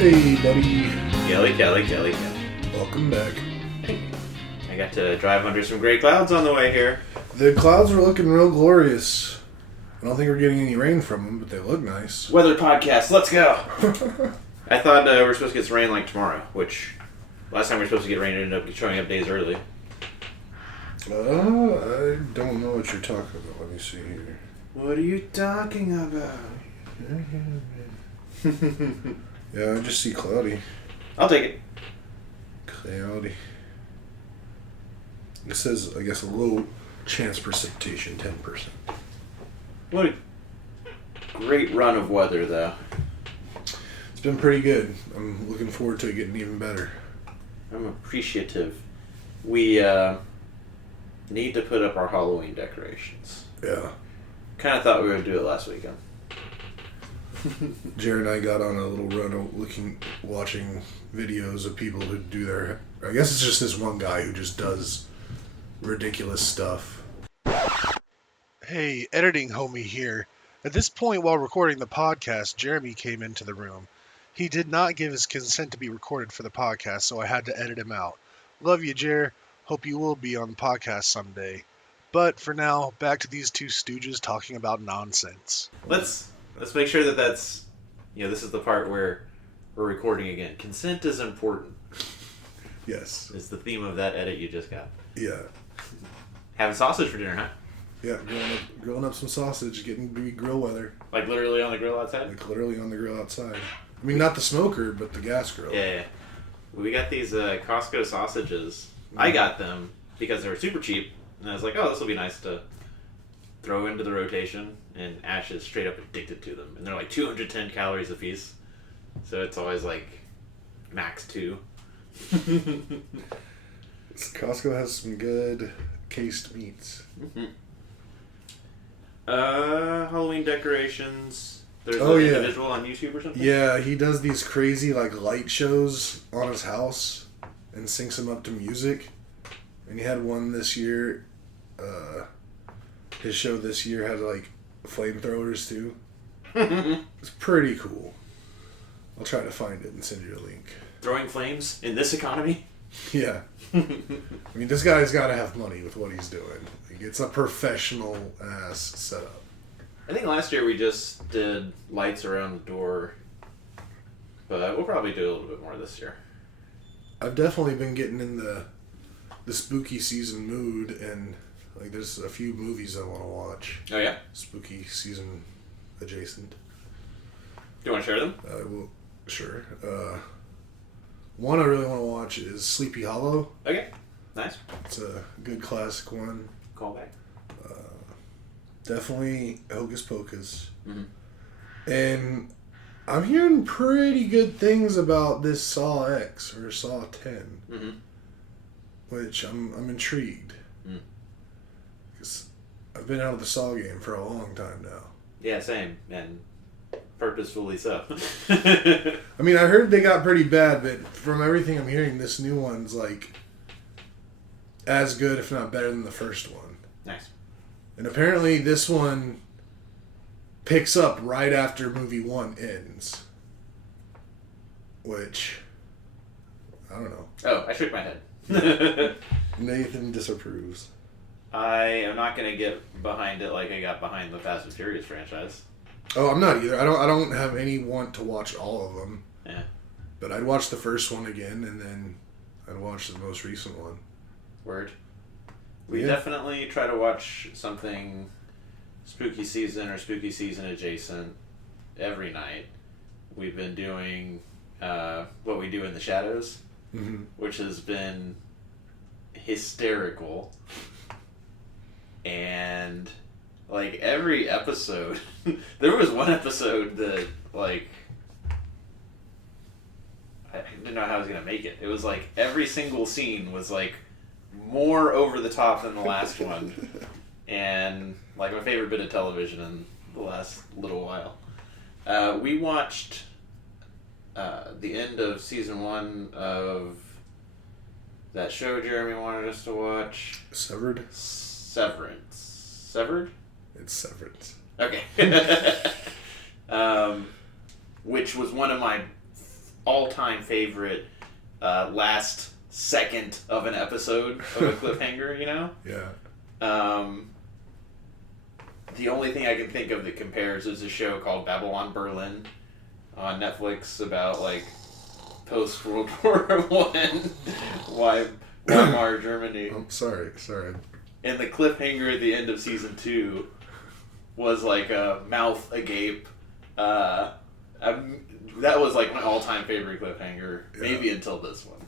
Hey, buddy. Kelly. Welcome back. I got to drive under some gray clouds on the way here. The clouds are looking real glorious. I don't think we're getting any rain from them, but they look nice. Weather podcast, let's go! I thought we were supposed to get some rain like tomorrow, which last time we were supposed to get rain ended up showing up days early. I don't know what you're talking about. Let me see here. What are you talking about? Yeah, I just see cloudy. I'll take it. Cloudy. It says, I guess, a low chance precipitation, 10%. What a great run of weather, though. It's been pretty good. I'm looking forward to it getting even better. I'm appreciative. We need to put up our Halloween decorations. Yeah. Kind of thought we would do it last weekend. Jared and I got on a little run of watching videos of people who do their... I guess it's just this one guy who just does ridiculous stuff. Hey, editing homie here. At this point while recording the podcast, Jeremy came into the room. He did not give his consent to be recorded for the podcast, so I had to edit him out. Love you, Jer. Hope you will be on the podcast someday. But for now, back to these two stooges talking about nonsense. Let's make sure that that's, this is the part where we're recording again. Consent is important. Yes. Is the theme of that edit you just got. Yeah. Having sausage for dinner, huh? Yeah, grilling up some sausage, getting to be grill weather. Like literally on the grill outside? Like literally on the grill outside. I mean, not the smoker, but the gas grill. Yeah. We got these Costco sausages. Mm-hmm. I got them because they were super cheap. And I was like, this will be nice to throw into the rotation. And Ash is straight up addicted to them. And they're like 210 calories a piece. So it's always like max 2. Costco has some good cased meats. Mm-hmm. Halloween decorations. There's an individual on YouTube or something? Yeah, he does these crazy light shows on his house and syncs them up to music. And he had one this year. His show this year had flamethrowers too. It's pretty cool. I'll try to find it and send you a link. Throwing flames in this economy? Yeah. I mean, this guy's got to have money with what he's doing. It's a professional ass setup. I think last year we just did lights around the door, but we'll probably do a little bit more this year. I've definitely been getting in the spooky season mood, and there's a few movies I want to watch. Oh yeah? Spooky season adjacent. Do you want to share them? Well, sure. One I really want to watch is Sleepy Hollow. Okay, nice. It's a good classic one. Call back. Definitely Hocus Pocus. Mm-hmm. And I'm hearing pretty good things about this Saw X or Saw 10. Mm-hmm. Which I'm intrigued. Because I've been out of the Saw game for a long time now. Yeah, same. And purposefully so. I mean, I heard they got pretty bad, but from everything I'm hearing, this new one's as good, if not better, than the first one. Nice. And apparently this one picks up right after movie 1 ends. Which, I don't know. Oh, I shook my head. Nathan disapproves. I am not going to get behind it like I got behind the Fast and Furious franchise. Oh, I'm not either. I don't have any want to watch all of them. Yeah. But I'd watch the first one again, and then I'd watch the most recent one. Word. We definitely try to watch something spooky season or spooky season adjacent every night. We've been doing What We Do in the Shadows, which has been hysterical. And every episode, there was one episode that I didn't know how I was gonna make it. It was every single scene was more over the top than the last one, and my favorite bit of television in the last little while. We watched the end of season 1 of that show Jeremy wanted us to watch. Severed? Severance. Severed? It's Severance. Okay. Which was one of my all-time favorite last second of an episode of a cliffhanger, you know? Yeah. The only thing I can think of that compares is a show called Babylon Berlin on Netflix about, like, post-World War I, Weimar Germany. I'm sorry. And the cliffhanger at the end of season 2 was, like, a mouth agape. That was, like, my all-time favorite cliffhanger, maybe until this one.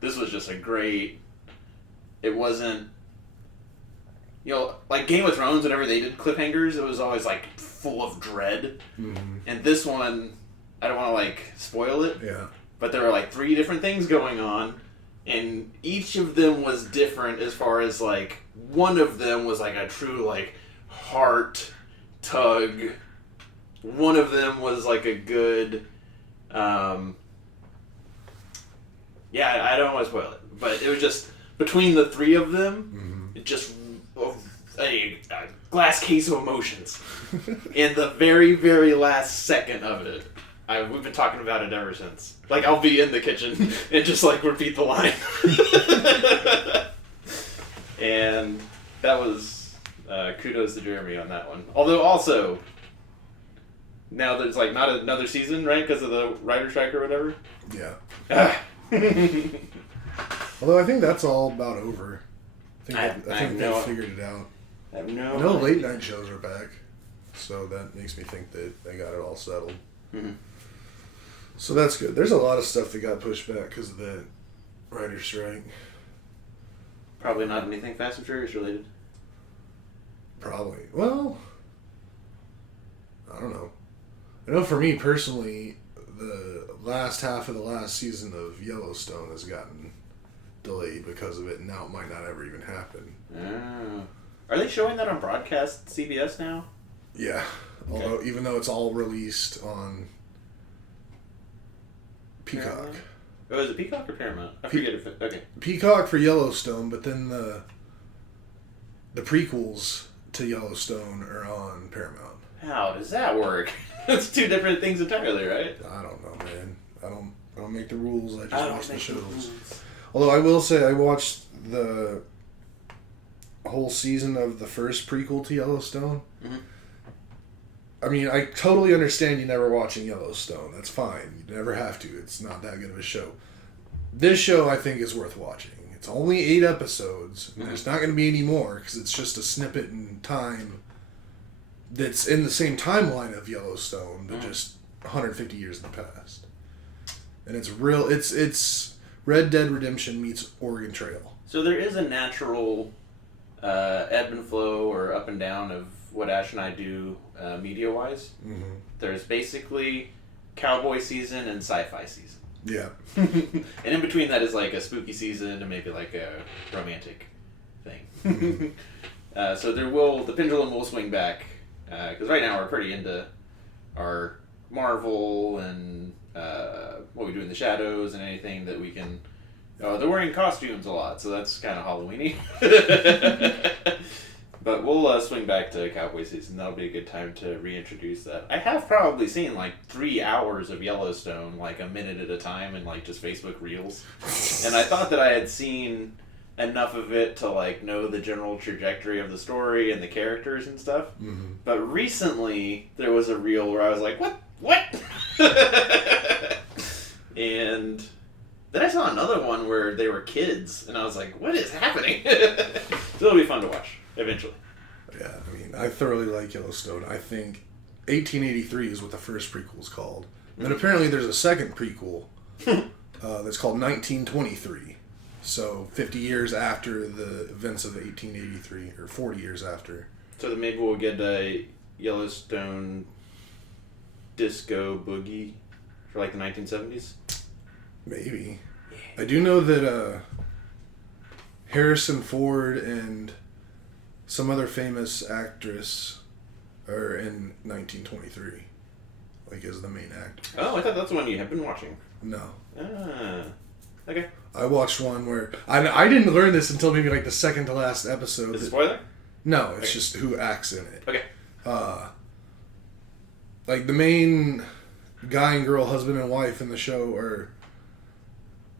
This was just a great... It wasn't... You know, like Game of Thrones, whenever they did cliffhangers, it was always, like, full of dread. Mm-hmm. And this one, I don't want to, like, spoil it. Yeah. But there were, like, 3 different things going on. And each of them was different as far as, like, one of them was, like, a true, like, heart tug. One of them was, like, a good... Yeah, I don't want to spoil it. But it was just, between the 3 of them, it just... A glass case of emotions. In the very, very last second of it. We've been talking about it ever since. Like, I'll be in the kitchen and just, like, repeat the line. And that was kudos to Jeremy on that one. Although, also, now there's, like, not another season, right? Because of the writer strike or whatever? Yeah. Although I think that's all about over. I think they figured it out. I have no No late night shows are back. So that makes me think that they got it all settled. Mm-hmm. So that's good. There's a lot of stuff that got pushed back because of the writer's strike. Probably not anything Fast and Furious related. Probably. Well, I don't know. I know for me personally, the last half of the last season of Yellowstone has gotten delayed because of it, and now it might not ever even happen. Oh. Are they showing that on broadcast CBS now? Yeah. Okay. Although, even though it's all released on Peacock. Paramount? Oh, is it Peacock or Paramount? I forget if it... Okay. Peacock for Yellowstone, but then the prequels to Yellowstone are on Paramount. How does that work? It's 2 different things entirely, right? I don't know, man. I don't make the rules. I just watch the shows. rules. Although I will say I watched the whole season of the first prequel to Yellowstone. Mm-hmm. I mean, I totally understand you never watching Yellowstone. That's fine. You never have to. It's not that good of a show. This show, I think, is worth watching. It's only 8 episodes. And there's not going to be any more because it's just a snippet in time that's in the same timeline of Yellowstone, but just 150 years in the past. And it's real. It's Red Dead Redemption meets Oregon Trail. So there is a natural ebb and flow or up and down of what Ash and I do media-wise. Mm-hmm. There's basically cowboy season and sci-fi season. Yeah. And in between that is like a spooky season and maybe like a romantic thing. So the pendulum will swing back. Because right now we're pretty into our Marvel and what we do in the shadows and anything that we can... they're wearing costumes a lot, so that's kind of Halloween-y. But we'll swing back to cowboy season. That'll be a good time to reintroduce that. I have probably seen like 3 hours of Yellowstone, like a minute at a time, in like just Facebook Reels. And I thought that I had seen enough of it to like know the general trajectory of the story and the characters and stuff. Mm-hmm. But recently there was a reel where I was like, what? And then I saw another one where they were kids, and I was like, what is happening? So it'll be fun to watch eventually. Yeah, I mean, I thoroughly like Yellowstone. I think 1883 is what the first prequel is called. And apparently there's a second prequel that's called 1923. So 50 years after the events of 1883, or 40 years after. So then maybe we'll get a Yellowstone disco boogie for like the 1970s? Maybe. I do know that Harrison Ford and some other famous actress are in 1923. Like, as the main actor. Oh, I thought that's the one you have been watching. No. Ah. Okay. I watched one where... I didn't learn this until maybe like the second to last episode. Is it a spoiler? No, it's just who acts in it. Okay. Like the main guy and girl, husband and wife in the show are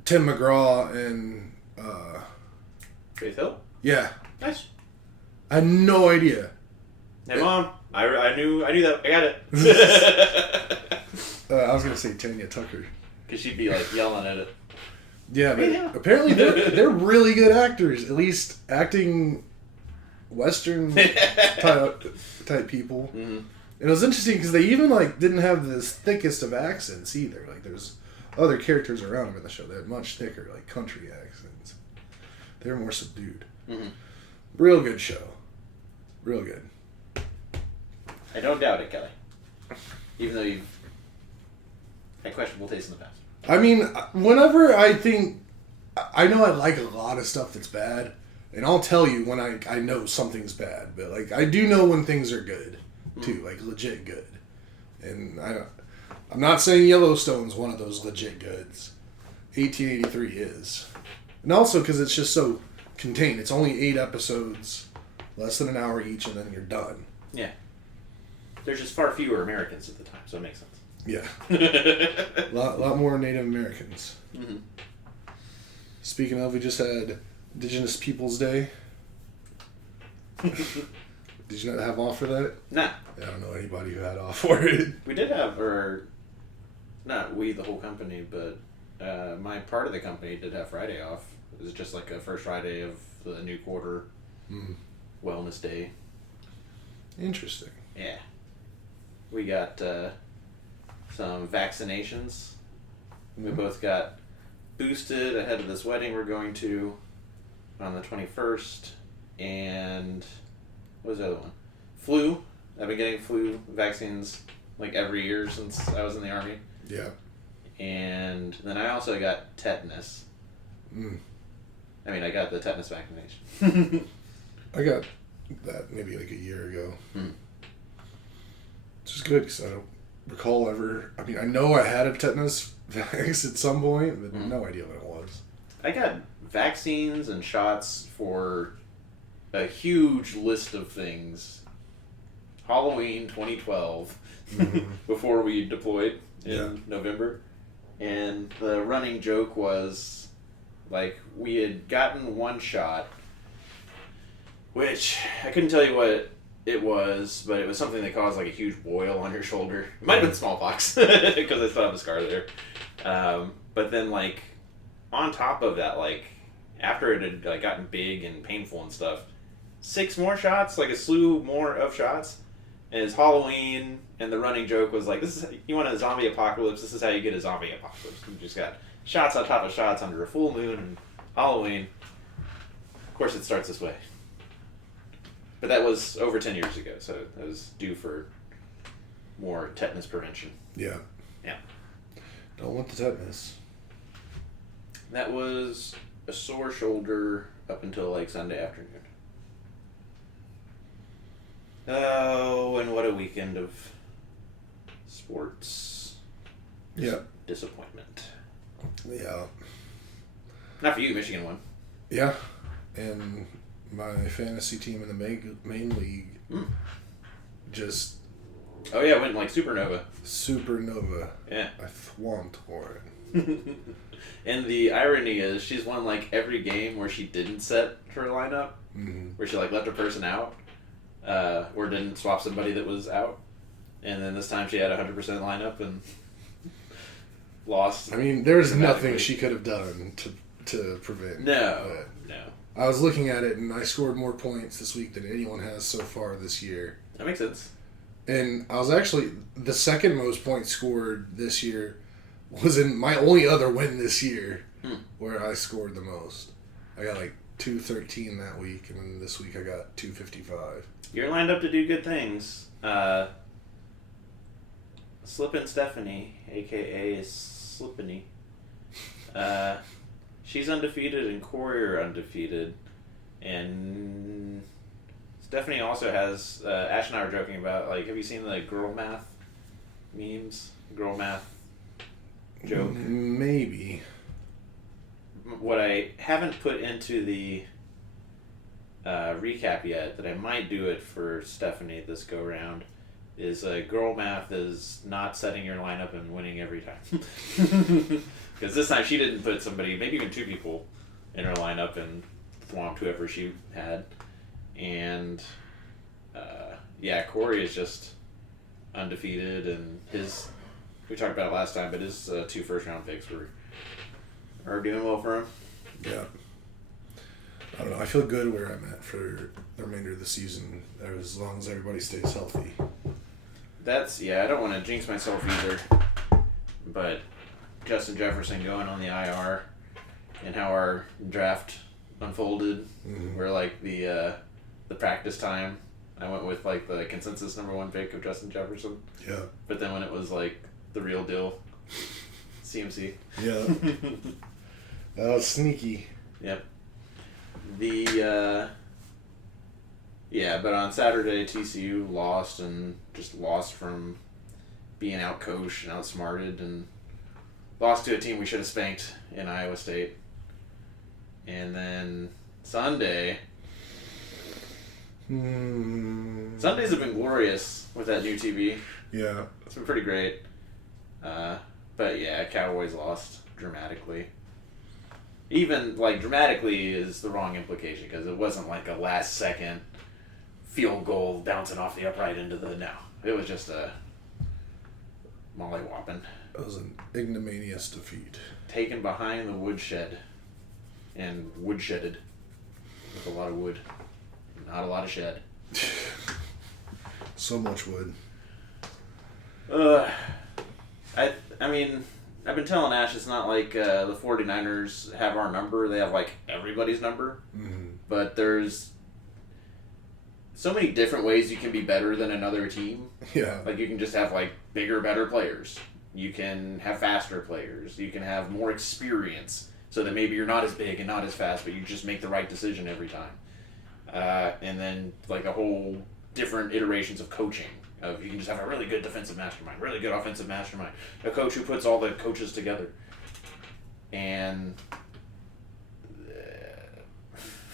Tim McGraw and Faith Hill? yeah. Nice. I had no idea. Hey, Mom. I knew that. I got it. I was gonna say Tanya Tucker. Because she'd be like yelling at it. Yeah, but Yeah. apparently they're really good actors. At least acting Western type people. Mm-hmm. And it was interesting because they even like didn't have the thickest of accents either. Like there's other characters around them in the show that had much thicker like country accents. They were more subdued. Mm-hmm. Real good show. Real good. I don't doubt it, Kelly. Even though you've had questionable taste in the past. I mean, whenever I think, I know I like a lot of stuff that's bad, and I'll tell you when I know something's bad, but like I do know when things are good too, like legit good. And I'm not saying Yellowstone's one of those legit goods. 1883 is, and also because it's just so contained. It's only 8 episodes, less than an hour each, and then you're done. Yeah. There's just far fewer Americans at the time, so it makes sense. Yeah, a lot more Native Americans. Mm-hmm. Speaking of, we just had Indigenous Peoples Day. Did you not have off for that? Nah. I don't know anybody who had off for it. We did have, or not we, the whole company, but my part of the company did have Friday off. It was just like a first Friday of the new quarter wellness day. Interesting. Yeah. We got some vaccinations. We both got boosted ahead of this wedding we're going to on the 21st. And what was the other one? Flu. I've been getting flu vaccines like every year since I was in the Army. Yeah. And then I also got tetanus. I mean, I got the tetanus vaccination. I got that maybe like a year ago. Which is good because I don't recall ever. I mean, I know I had a tetanus vax at some point, but no idea what it was. I got vaccines and shots for a huge list of things. Halloween 2012, before we deployed in November. And the running joke was, like, we had gotten one shot, which I couldn't tell you what it was, but it was something that caused, like, a huge boil on your shoulder. It might have been smallpox, because I still have a scar there. But then, like, on top of that, like, after it had like, gotten big and painful and stuff, 6 more shots, like a slew more of shots. And it's Halloween, and the running joke was like, "This is you want a zombie apocalypse. This is how you get a zombie apocalypse. You just got shots on top of shots under a full moon and Halloween." Of course, it starts this way. But that was over 10 years ago, so it was due for more tetanus prevention. Yeah. Yeah. Don't want the tetanus. That was a sore shoulder up until like Sunday afternoon. Oh, and what a weekend of sports. Yeah. Disappointment. Yeah. Not for you, Michigan won. Yeah. And my fantasy team in the main league just... Oh yeah, it went like supernova. Supernova. Yeah. I thwomped for it. And the irony is, she's won like every game where she didn't set her lineup, where she like left a person out, or didn't swap somebody that was out, and then this time she had 100% lineup and lost. I mean, there was nothing she could have done to prevent. No. I was looking at it, and I scored more points this week than anyone has so far this year. That makes sense. And I was actually the second most points scored this year was in my only other win this year, where I scored the most. I got like 213 that week, and then this week I got 255. You're lined up to do good things. Slippin' Stephanie, aka Slippany. She's undefeated and Corey are undefeated. And Stephanie also has, Ash and I were joking about, like, have you seen the girl math memes? Girl math joke? Maybe. What I haven't put into the recap yet, that I might do it for Stephanie this go round, is girl math is not setting your lineup and winning every time. Because this time she didn't put somebody, maybe even two people, in her lineup and swamped whoever she had. And Corey is just undefeated, and we talked about it last time, but his 2 first-round picks are doing well for him. Yeah. I don't know. I feel good where I'm at for the remainder of the season, as long as everybody stays healthy. I don't want to jinx myself either, but Justin Jefferson going on the IR and how our draft unfolded, where like the practice time, I went with like the consensus number 1 pick of Justin Jefferson. Yeah. But then when it was like the real deal, CMC. Yeah. That was sneaky. Yep. But on Saturday TCU lost from being outcoached and outsmarted, and lost to a team we should have spanked in Iowa State. And then Sundays have been glorious with that new TV. Yeah. It's been pretty great. But yeah, Cowboys lost dramatically. Even, like, dramatically is the wrong implication, because it wasn't like a last-second field goal bouncing off the upright into the... No. It was just a molly-whopping. It was an ignominious defeat. Taken behind the woodshed. And woodshedded. With a lot of wood. Not a lot of shed. So much wood. I mean... I've been telling Ash it's not like the 49ers have our number. They have, like, everybody's number. Mm-hmm. But there's so many different ways you can be better than another team. Yeah. Like, you can just have, like, bigger, better players. You can have faster players. You can have more experience so that maybe you're not as big and not as fast, but you just make the right decision every time. And then, like, a whole different iterations of coaching. You can just have a really good defensive mastermind, really good offensive mastermind, a coach who puts all the coaches together. And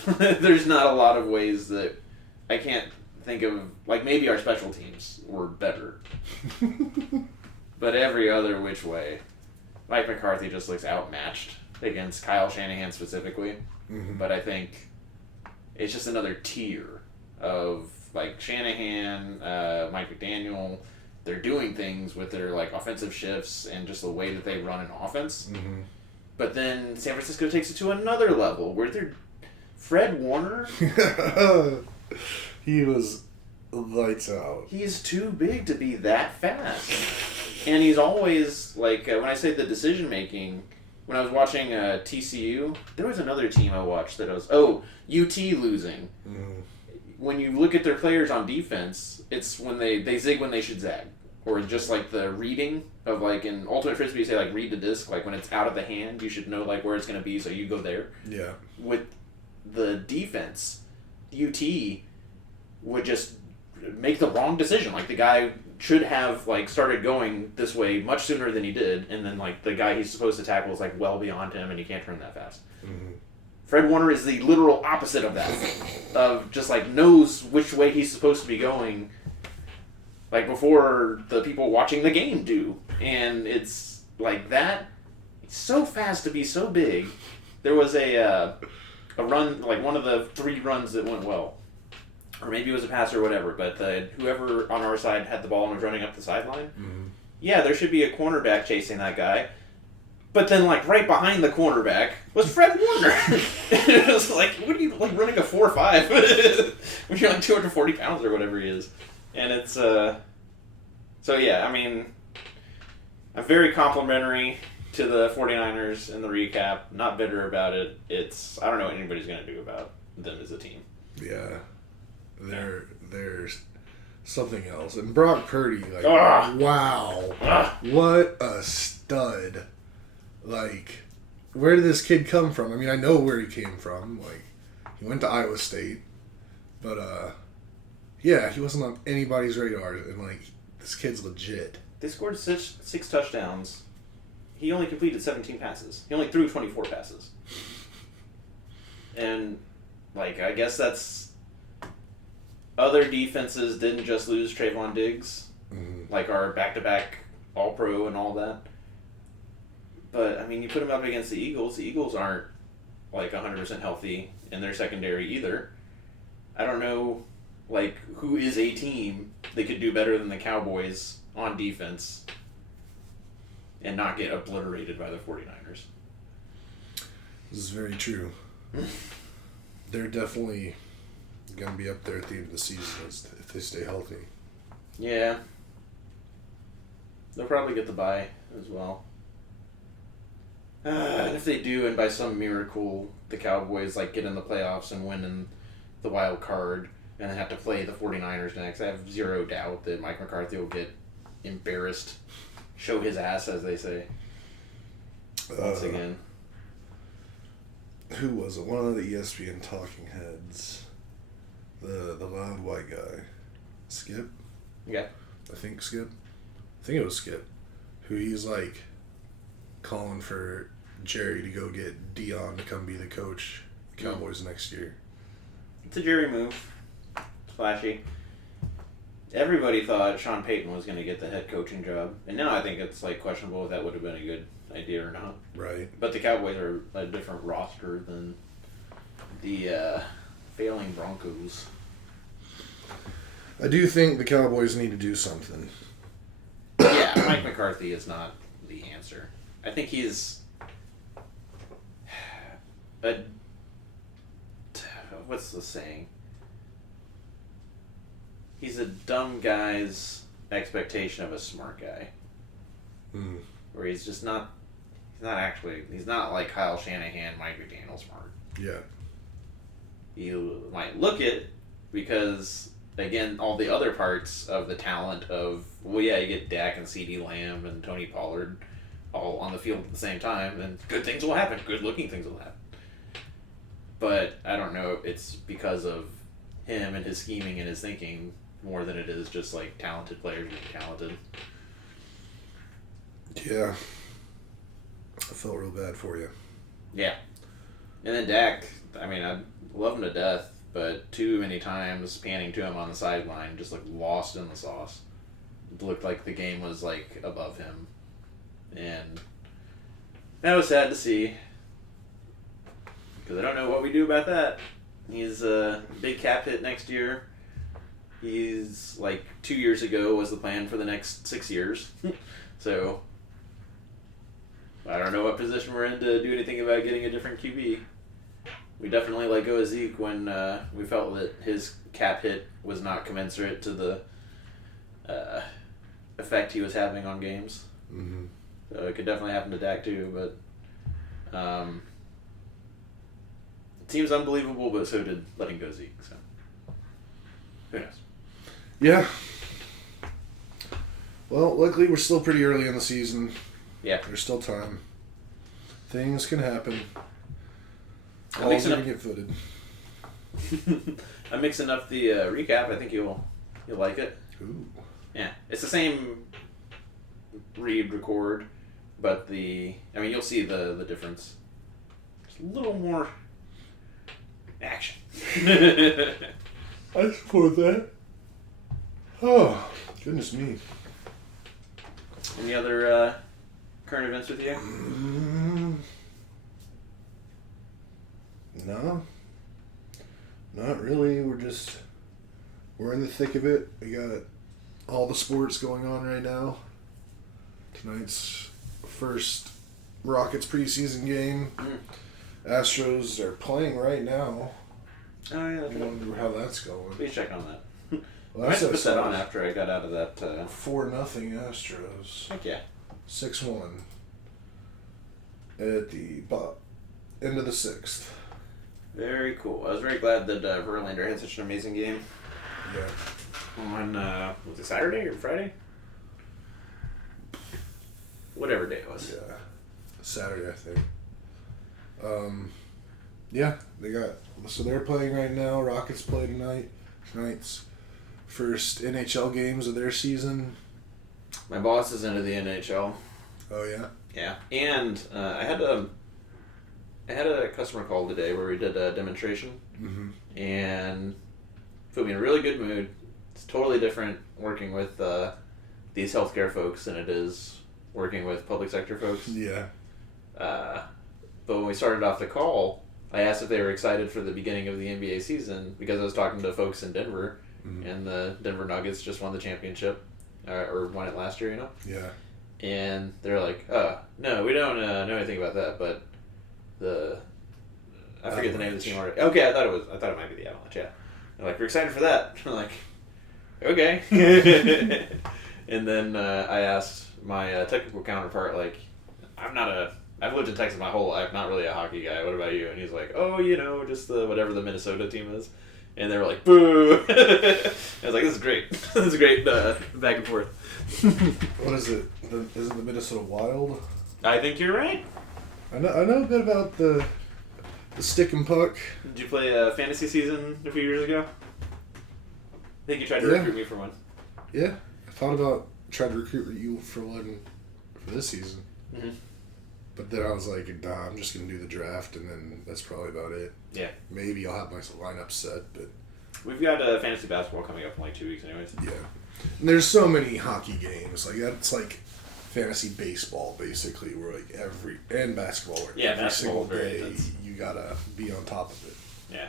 there's not a lot of ways that I can't think of, like maybe our special teams were better. But every other which way, Mike McCarthy just looks outmatched against Kyle Shanahan specifically. Mm-hmm. But I think it's just another tier of like Shanahan, Mike McDaniel. They're doing things with their like offensive shifts and just the way that they run an offense. Mm-hmm. But then San Francisco takes it to another level where they're Fred Warner. He was lights out. He's too big to be that fast. And he's always, like, when I say the decision making, when I was watching TCU, there was another team I watched that was, UT losing. Mm. When you look at their players on defense, it's when they zig when they should zag. Or just, like, the reading of, like, in Ultimate Frisbee, you say, like, read the disc. Like, when it's out of the hand, you should know, like, where it's going to be, so you go there. Yeah. With the defense, UT would just make the wrong decision. Like, the guy should have, like, started going this way much sooner than he did, and then, like, the guy he's supposed to tackle is, like, well beyond him, and he can't turn that fast. Mm-hmm. Fred Warner is the literal opposite of that. Of just, like, knows which way he's supposed to be going, like, before the people watching the game do. And it's, like, that. It's so fast to be so big. There was a run, like, one of the 3 runs that went well. Or maybe it was a pass or whatever, but whoever on our side had the ball and was running up the sideline, Mm-hmm. yeah, there should be a cornerback chasing that guy. But then, like, right behind the cornerback was Fred Warner. It was like, what are you, like, running a 4.5 when you're like 240 pounds or whatever he is? And it's, so yeah, I mean, I'm very complimentary to the 49ers in the recap. Not bitter about it. I don't know what anybody's going to do about them as a team. Yeah. There's something else. And Brock Purdy, like, wow. What a stud. Like, where did this kid come from? I mean, I know where he came from. Like, he went to Iowa State. But, yeah, he wasn't on anybody's radar. And, like, this kid's legit. They scored 6 touchdowns. He only completed 17 passes. He only threw 24 passes. And, like, I guess that's... Other defenses didn't just lose Trayvon Diggs. Mm-hmm. like our back-to-back All-Pro and all that. But, I mean, you put them up against the Eagles aren't, like, 100% healthy in their secondary either. I don't know, like, who is a team that could do better than the Cowboys on defense and not get obliterated by the 49ers. This is very true. They're definitely going to be up there at the end of the season if they stay healthy. Yeah. They'll probably get the bye as well. And if they do, and by some miracle, the Cowboys like get in the playoffs and win in the wild card, and then have to play the 49ers next, I have zero doubt that Mike McCarthy will get embarrassed, show his ass, as they say, once again. Who was it? One of the ESPN talking heads. The loud white guy. Skip? Yeah. I think Skip. I think it was Skip. Who he's like calling for Jerry to go get Dion to come be the coach of the Cowboys next year. It's a Jerry move. It's flashy. Everybody thought Sean Payton was going to get the head coaching job, and now I think it's like questionable if that would have been a good idea or not. Right. But the Cowboys are a different roster than the failing Broncos. I do think the Cowboys need to do something. Yeah, Mike McCarthy is not the answer. I think he's what's the saying? He's a dumb guy's expectation of a smart guy. Mm. Where he's just not, he's not like Kyle Shanahan, Mike McDaniel smart. Yeah. You might look it because, again, all the other parts of the talent of, well, yeah, you get Dak and CeeDee Lamb and Tony Pollard all on the field at the same time, and good things will happen. Good looking things will happen. But I don't know if it's because of him and his scheming and his thinking more than it is just like talented players being talented. Yeah. I felt real bad for you. Yeah. And then Dak, I mean, I love him to death, but too many times panning to him on the sideline, just like lost in the sauce. It looked like the game was like above him. And that was sad to see. Because I don't know what we do about that. He's a big cap hit next year. He's like 2 years ago was the plan for the next 6 years. So I don't know what position we're in to do anything about getting a different QB. We definitely let go of Zeke when we felt that his cap hit was not commensurate to the effect he was having on games. Mm-hmm. So it could definitely happen to Dak too, but it seems unbelievable, but so did letting go Zeke. So who knows? Yeah. Well, luckily we're still pretty early in the season. Yeah. There's still time. Things can happen. I'm Balls mixing are up. gonna get footed. I'm mixing up the recap. I think you'll like it. Ooh. Yeah, it's the same read record, but you'll see the difference. Just a little more action. I support that. Oh, goodness me. Any other current events with you? No. Not really. We're in the thick of it. We got all the sports going on right now. Tonight's first Rockets preseason game. Astros are playing right now. Oh yeah. I wonder how that's going. Please check on that. Well, I might that's put that on after I got out of that. 4-0 Astros. Heck yeah. 6-1 at the end of the sixth. Very cool. I was very glad that Verlander had such an amazing game. Yeah. On, was it Saturday or Friday? Whatever day it was. Yeah. Saturday, I think. Yeah, they're playing right now. Rockets play tonight. Tonight's first NHL games of their season. My boss is into the NHL. Oh, yeah? Yeah. And I had a customer call today where we did a demonstration. Mm-hmm. And put me in a really good mood. It's totally different working with these healthcare folks than it is working with public sector folks. Yeah. But when we started off the call, I asked if they were excited for the beginning of the NBA season because I was talking to folks in Denver, and the Denver Nuggets just won the championship, or won it last year, Yeah. And they're like, no, we don't know anything about that, but I forget the name of the team already. Okay, I thought it might be the Avalanche, yeah. They're like, we're excited for that. I'm like, okay. And then I asked my technical counterpart, like, I've lived in Texas my whole life, not really a hockey guy. What about you? And he's like, oh, just whatever the Minnesota team is. And they were like, boo! I was like, this is great. This is great back and forth. What is it? Is it the Minnesota Wild? I think you're right. I know a bit about the stick and puck. Did you play a fantasy season a few years ago? I think you tried to recruit me for one. Yeah. I thought about trying to recruit you for one for this season. Mm-hmm. But then I was like, nah, I'm just going to do the draft, and then that's probably about it. Yeah. Maybe I'll have my lineup set, but... We've got fantasy basketball coming up in like 2 weeks anyways. Yeah. And there's so many hockey games. Like, that's like fantasy baseball, basically, where like and basketball, where every single day you got to be on top of it. Yeah.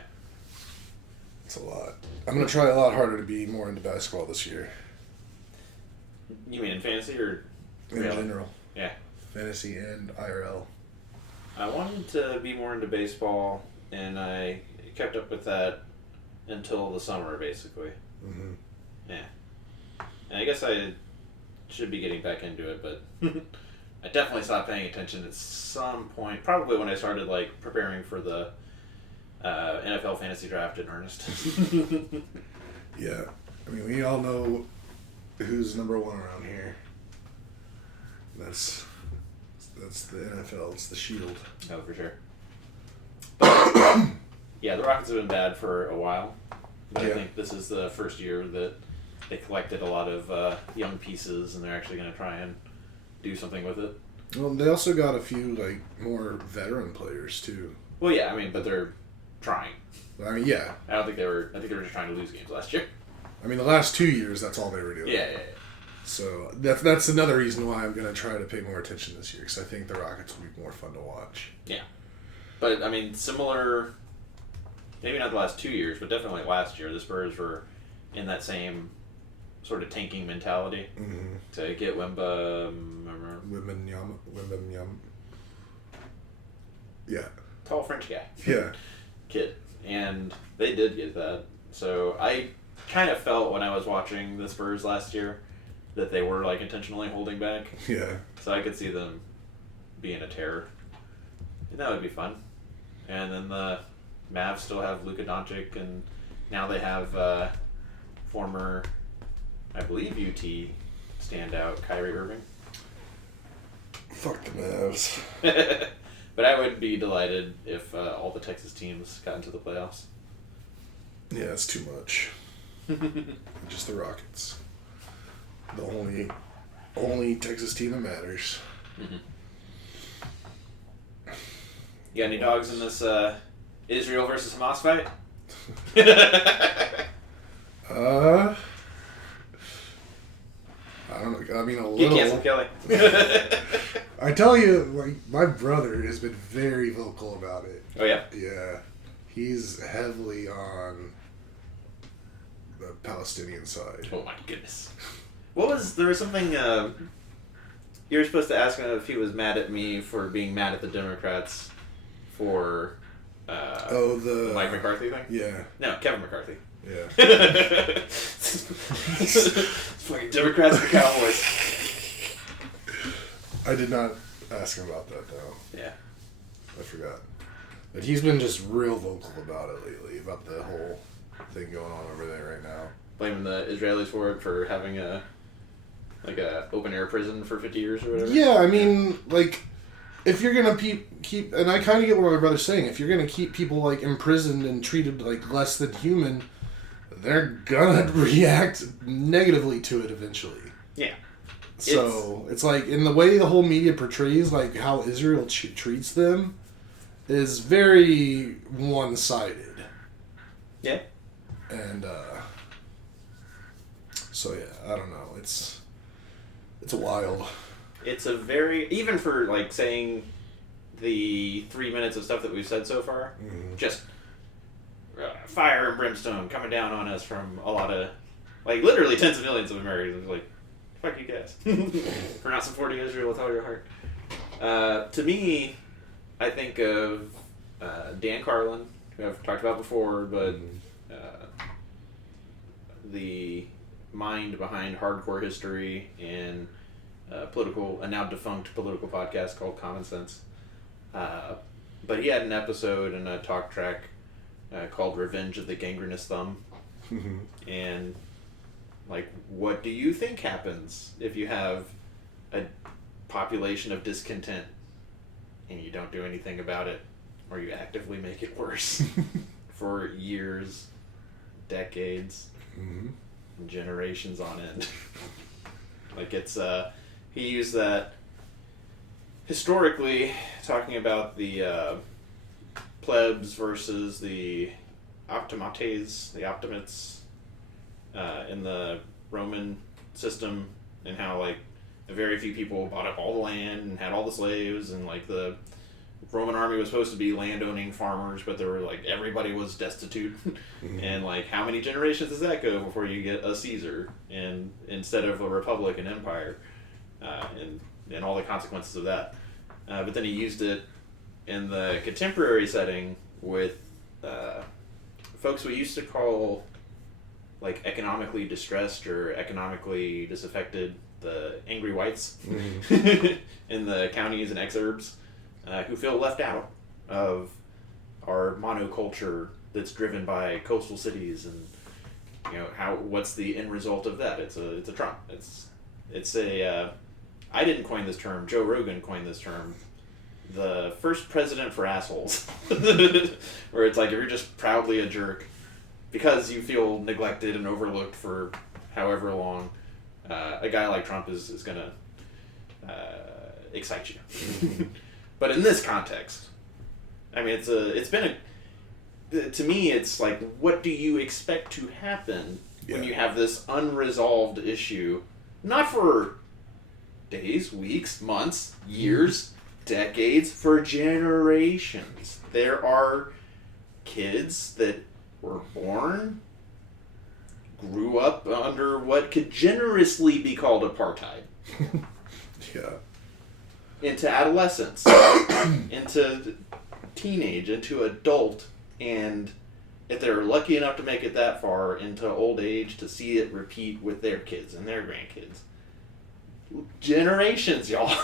It's a lot. I'm going to try a lot harder to be more into basketball this year. You mean in fantasy or... In general. Yeah. Fantasy and IRL. I wanted to be more into baseball, and I kept up with that until the summer, basically. Mm-hmm. Yeah. And I guess I should be getting back into it, but I definitely stopped paying attention at some point, probably when I started like preparing for the NFL fantasy draft in earnest. Yeah. I mean, we all know who's number one around here. That's the NFL. It's the Shield. Oh, for sure. But, yeah, the Rockets have been bad for a while. But I think this is the first year that they collected a lot of young pieces, and they're actually going to try and do something with it. Well, they also got a few like more veteran players too. Well, yeah, I mean, but they're trying. I mean, yeah. I think they were just trying to lose games last year. I mean, the last 2 years, that's all they were doing. Yeah. So that's another reason why I'm going to try to pay more attention this year, because I think the Rockets will be more fun to watch. Yeah. But, I mean, similar, maybe not the last 2 years, but definitely last year, the Spurs were in that same sort of tanking mentality to get Wembanyama. Yeah. Tall French guy. Yeah. Kid. And they did get that. So I kind of felt when I was watching the Spurs last year that they were like intentionally holding back. Yeah. So I could see them being a terror. And that would be fun. And then the Mavs still have Luka Doncic, and now they have former, I believe, UT standout Kyrie Irving. Fuck the Mavs. But I would be delighted if all the Texas teams got into the playoffs. Yeah, it's too much. Just the Rockets. The only Texas team that matters. Mm-hmm. You got any dogs in this Israel versus Hamas fight? I don't know. I mean, a Get little. canceled, Kelly. I tell you, like, my brother has been very vocal about it. Oh, yeah? Yeah. He's heavily on the Palestinian side. Oh, my goodness. There was something, you were supposed to ask him if he was mad at me for being mad at the Democrats for, the Mike McCarthy thing? Yeah. No, Kevin McCarthy. Yeah. Fucking Democrats and Cowboys. I did not ask him about that, though. Yeah. I forgot. But he's been just real vocal about it lately, about the whole thing going on over there right now. Blaming the Israelis for it, for having a open air prison for 50 years or whatever. Yeah, I mean, like, if you're gonna keep, and I kind of get what my brother's saying. If you're gonna keep people like imprisoned and treated like less than human, they're gonna react negatively to it eventually. Yeah. So it's like, in the way the whole media portrays like how Israel treats them is very one-sided. Yeah. And so yeah, I don't know. It's It's wild. It's a very, even for like saying the 3 minutes of stuff that we've said so far, just fire and brimstone coming down on us from a lot of, like, literally tens of millions of Americans. Like, fuck you guys for not supporting Israel with all your heart. To me, I think of Dan Carlin, who I've talked about before, but the mind behind Hardcore History and a now defunct political podcast called Common Sense. But he had an episode in a talk track called Revenge of the Gangrenous Thumb. And, like, what do you think happens if you have a population of discontent and you don't do anything about it, or you actively make it worse for years, decades, generations on end? Like, it's, he used that historically, talking about the plebs versus the optimates in the Roman system, and how, like, very few people bought up all the land and had all the slaves, and, like, the Roman army was supposed to be landowning farmers, but there were, like, everybody was destitute. And, like, how many generations does that go before you get a Caesar, and instead of a republic, an empire, and all the consequences of that. But then he used it in the contemporary setting with folks we used to call, like, economically distressed or economically disaffected, the angry whites in the counties and exurbs, who feel left out of our monoculture that's driven by coastal cities, and, you know, what's the end result of that? It's a Trump. It's a I didn't coin this term. Joe Rogan coined this term. The first president for assholes. Where it's like, if you're just proudly a jerk because you feel neglected and overlooked for however long, a guy like Trump is going to excite you. But in this context, I mean, to me, it's like, what do you expect to happen when you have this unresolved issue? Not for days, weeks, months, years, decades, for generations. There are kids that were born, grew up under what could generously be called apartheid. Into adolescence, into teenage, into adult, and if they're lucky enough to make it that far, into old age, to see it repeat with their kids and their grandkids. Generations, y'all,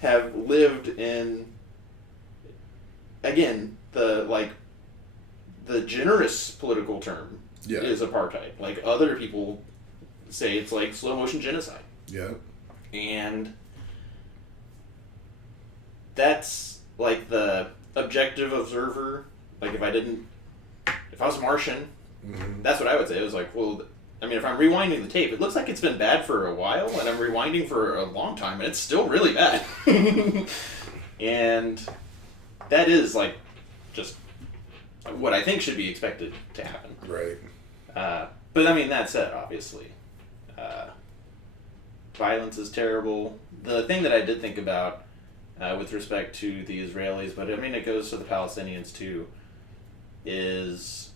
have lived in, again, the generous political term is apartheid. Like, other people say it's like slow motion genocide. Yeah. And that's, like, the objective observer. Like, if I was Martian, that's what I would say. It was like, well, I mean, if I'm rewinding the tape, it looks like it's been bad for a while, and I'm rewinding for a long time, and it's still really bad. And that is, like, just what I think should be expected to happen. Right. But, I mean, that said, obviously, violence is terrible. The thing that I did think about with respect to the Israelis, but, I mean, it goes to the Palestinians, too, is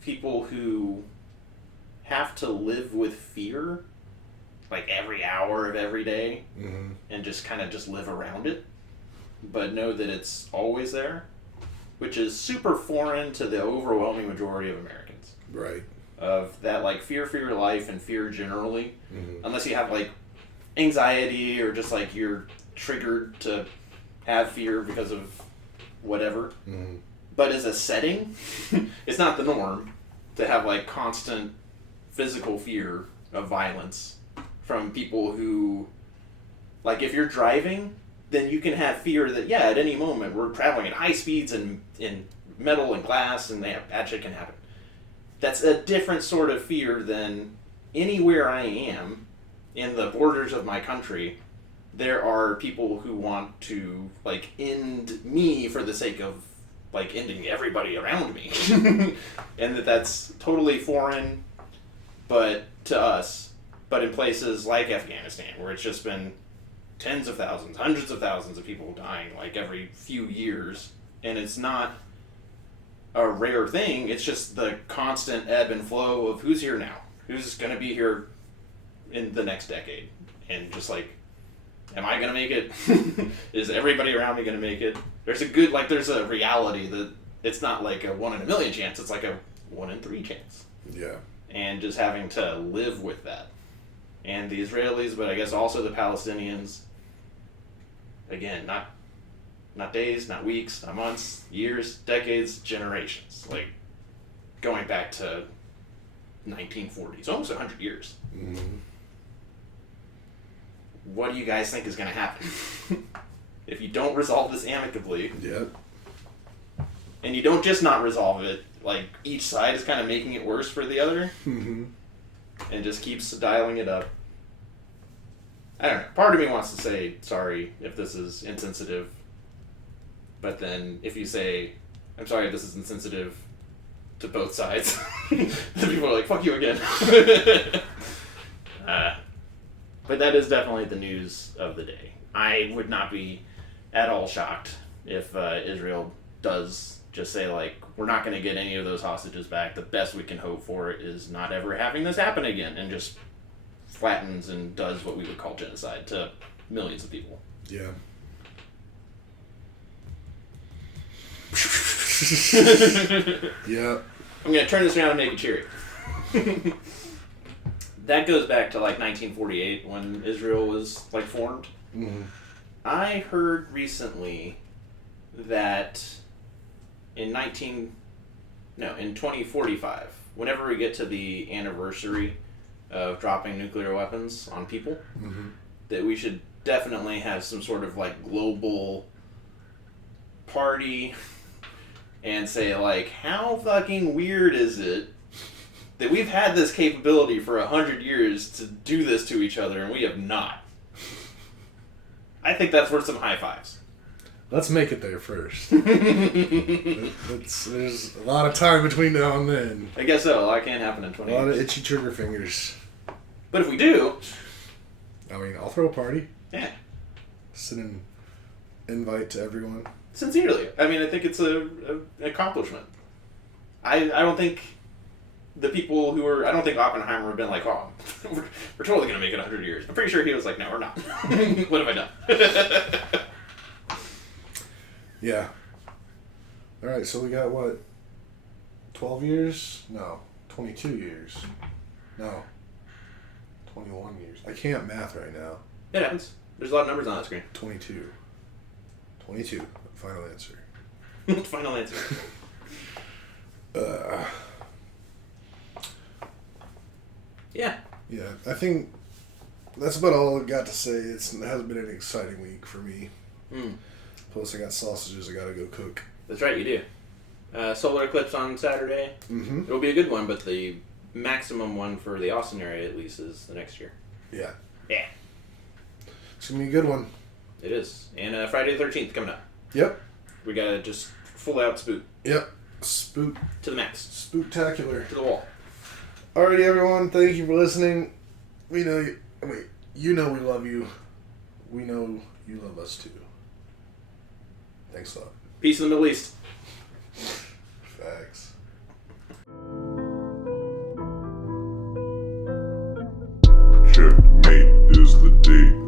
people who have to live with fear, like, every hour of every day, and just kind of just live around it, but know that it's always there, which is super foreign to the overwhelming majority of Americans. Right. Of that, like, fear for your life and fear generally, unless you have, like, anxiety or just, like, you're triggered to have fear because of whatever. But as a setting, it's not the norm to have, like, constant physical fear of violence from people who, like, if you're driving, then you can have fear that, at any moment we're traveling at high speeds and in metal and glass, and bad shit can happen. That's a different sort of fear than anywhere I am in the borders of my country. There are people who want to, like, end me for the sake of, like, ending everybody around me. And that's totally foreign, but to us, But in places like Afghanistan, where it's just been tens of thousands, hundreds of thousands of people dying like every few years, and it's not a rare thing, it's just the constant ebb and flow of who's here now, who's going to be here in the next decade, and just like, am I going to make it? Is everybody around me going to make it? There's a reality that it's not like a 1 in a million chance, it's like a 1 in 3 chance. Yeah. And just having to live with that. And the Israelis, but I guess also the Palestinians, again, not days, not weeks, not months, years, decades, generations. Like, going back to 1940s, almost 100 years. Mm-hmm. What do you guys think is going to happen? If you don't resolve this amicably, Yep. and you don't just not resolve it, like, each side is kind of making it worse for the other, Mm-hmm. and just keeps dialing it up. I don't know. Part of me wants to say sorry if this is insensitive, but then if you say, I'm sorry if this is insensitive to both sides, then people are like, fuck you again. But that is definitely the news of the day. I would not be at all shocked if Israel does just say, like, we're not going to get any of those hostages back. The best we can hope for is not ever having this happen again, and just flattens and does what we would call genocide to millions of people. Yeah. Yeah. I'm going to turn this around and make it cheery. That goes back to like 1948 when Israel was like formed. Mm-hmm. I heard recently that in 2045, whenever we get to the anniversary of dropping nuclear weapons on people, Mm-hmm. that we should definitely have some sort of like global party and say, like, how fucking weird is it that we've had this capability for 100 years to do this to each other and we have not? I think that's worth some high fives. Let's make it there first. There's a lot of time between now and then. I guess so. A lot can happen in 20 A lot years. of itchy trigger fingers. But if we do, I mean, I'll throw a party. yeah, Send an invite to everyone. sincerely. I mean, I think it's an accomplishment. I don't think the people who were... I don't think Oppenheimer would have been like, oh, we're totally going to make it 100 years. I'm pretty sure he was like, no, we're not. What have I done? Yeah. Alright, so we got what? 12 years? No. 22 years. No. 21 years. I can't math right now. It happens. There's a lot of numbers on that screen. 22. 22. Final answer. Final answer. Yeah. Yeah, I think that's about all I've got to say. It hasn't been an exciting week for me. Mm. Plus, I got sausages I gotta go cook. That's right, you do. Solar eclipse on Saturday. Mm-hmm. It'll be a good one, but the maximum one for the Austin area, at least, is the next year. Yeah. Yeah. It's gonna be a good one. It is. And Friday the 13th coming up. Yep. We got to just full out spook Yep. to the max. Spooktacular. To the wall. Alrighty, everyone. Thank you for listening. We know you. Wait. You know we love you. We know you love us too. Thanks a lot. Peace in the Middle East. Facts. Checkmate is the date.